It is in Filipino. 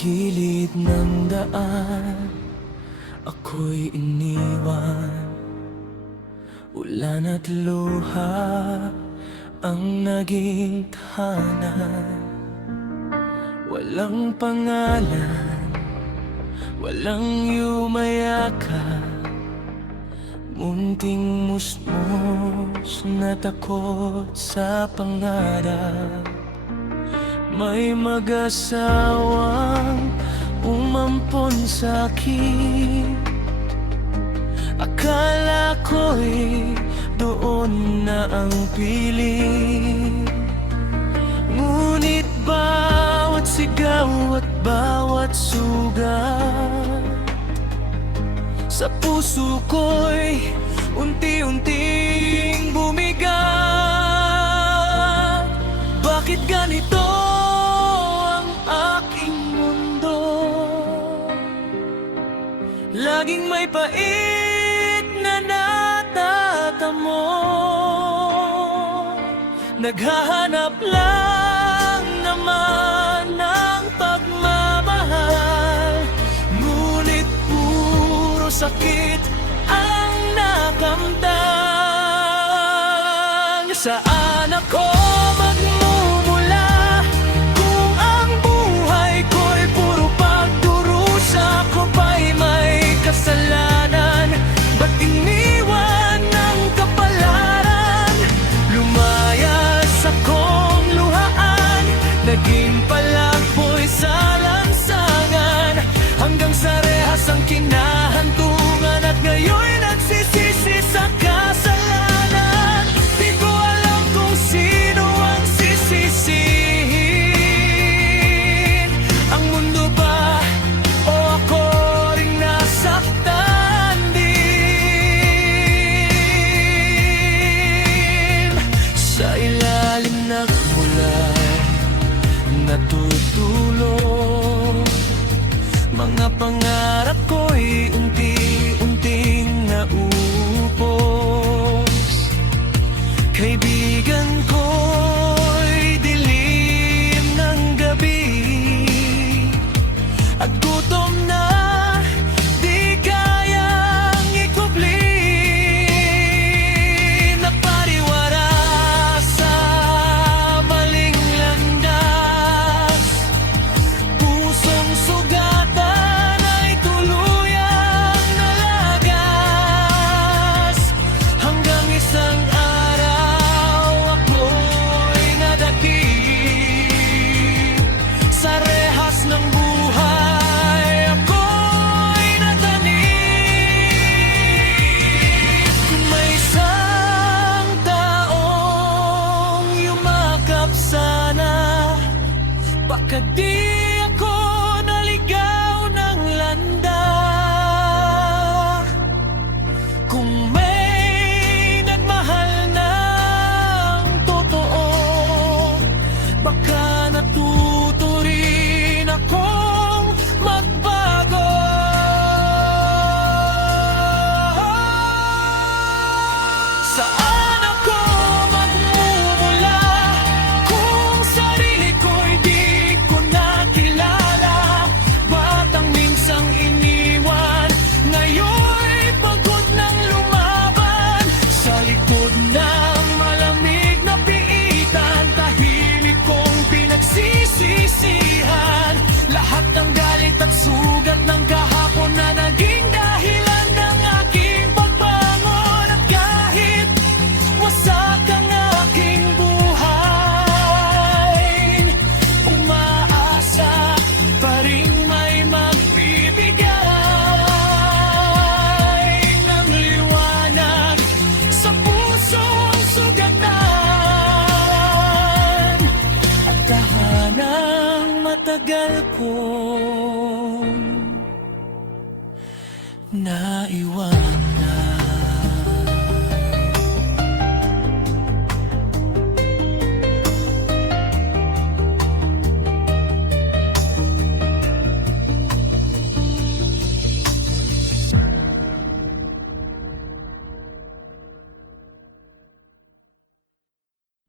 gilid ng daan, ako'y iniwan. Ulan at luha ang naging tahanan. Walang pangalan, walang yumayakap, munting musmos na takot sa pangarap. May mag-asawang umampon sa'kin, akala ko'y doon na ang piling. Ngunit bawat sigaw at bawat sugat sa puso ko'y unti-unting bumigat. Bakit ganito ang aking mundo? Laging may pait na natatamo. Naghahanap lang naman ng pagmamahal, ngunit puro sakit ang nakamtan. Saan ako magmumula kung ang buhay ko'y puro pagdurusa? Ako ba'y may kasalanan? Ba't iniwan ng kapalaran? Lumayas akong luhaan, naging palakpoy sa lansangan, hanggang sa rehas ang kinahantungan, at ngayon'y nagsisisi sa kasalanan. Di ko alam kung sino ang sisisihin, ang mundo ba o ako ring nasaktan din? Sa ilalim ng ulan natutulog, mga pangarap ko'y unti-unting naupos. Kaibigan ko'y dilim ng gabi, at gutom na di kayang ikubli. Napariwara sa maling landas, pusong sugatan ay tuluyang nalagas, hanggang isang araw ako'y nadakip sa rehas ng buhay. Ako'y natanim. Kung may isang taong yumakap sana, baka di ako naligaw ng landa. Kung may nagmahal ng totoo, baka natuto rin akong magbago. Saan ako magmumula kung sarili ko'y di ko nakilala? Batang minsang iniwan, ngayon'y pagod ng lumaban. Sa likod ng malamig na piitan, tahimik kong pinagsisisihan lahat ng galit at sugat ng kahapon na naging dahilan ng aking pagbangon. At kahit wasak ang aking buhay, umaasa pa rin may magbibigay ng liwanag sa pusong sugatan, at tahanang matagal kong naiwan.